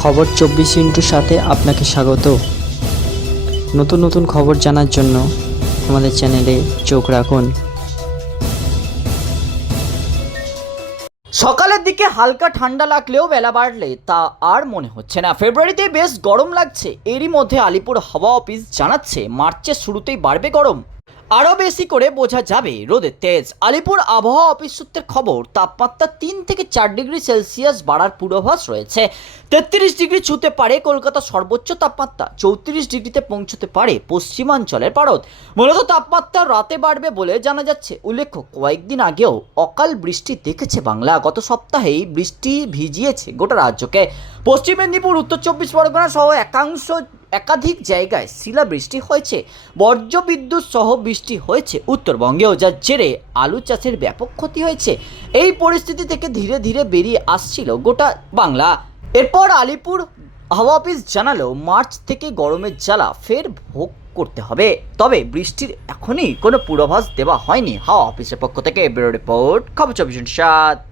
খবর চব্বিশ ইন্টুর সাথে আপনাকে স্বাগত। নতুন নতুন খবর জানার জন্য আমাদের চ্যানেলে চোখ রাখুন। সকালের দিকে হালকা ঠান্ডা লাগলেও বেলা বাড়লে তা আর মনে হচ্ছে না। ফেব্রুয়ারিতে বেশ গরম লাগছে। এরই মধ্যে আলিপুর হাওয়া অফিস জানাচ্ছে, মার্চের শুরুতেই বাড়বে গরম। আরও বেশি করে বোঝা যাবে রোদের তেজ। আলিপুর আবহাওয়া অফিস সূত্রের খবর, তাপমাত্রা তিন থেকে চার ডিগ্রি সেলসিয়াস বাড়ার পূর্বাভাস রয়েছে। তেত্রিশ ডিগ্রি ছুতে পারে কলকাতা সর্বোচ্চ তাপমাত্রা, চৌত্রিশ ডিগ্রিতে পৌঁছতে পারে পশ্চিমাঞ্চলের পারদ। মূলত তাপমাত্রা রাতে বাড়বে বলে জানা যাচ্ছে। উল্লেখ্য, কয়েকদিন আগেও অকাল বৃষ্টি দেখেছে বাংলা। গত সপ্তাহেই বৃষ্টি ভিজিয়েছে গোটা রাজ্যকে। পশ্চিম মেদিনীপুর, উত্তর চব্বিশ পরগনা সহ একাংশ একাধিক জায়গায় শিলাবৃষ্টি হয়েছে বর্জ্য বিদ্যুৎ সহ বৃষ্টি হয়েছে উত্তরবঙ্গেও যার জেরে আলু চাষের ব্যাপক ক্ষতি হয়েছে। এই পরিস্থিতি থেকে ধীরে ধীরে বেরিয়ে আসছিল গোটা বাংলা। এরপর আলিপুর হাওয়া অফিস জানালো, মার্চ থেকে গরমের জ্বালা ফের ভোগ করতে হবে। তবে বৃষ্টির এখনই কোনো পূর্বাভাস দেওয়া হয়নি হাওয়া অফিসের পক্ষ থেকে। ব্যুরো রিপোর্ট, খবর চব্বিশ সাত।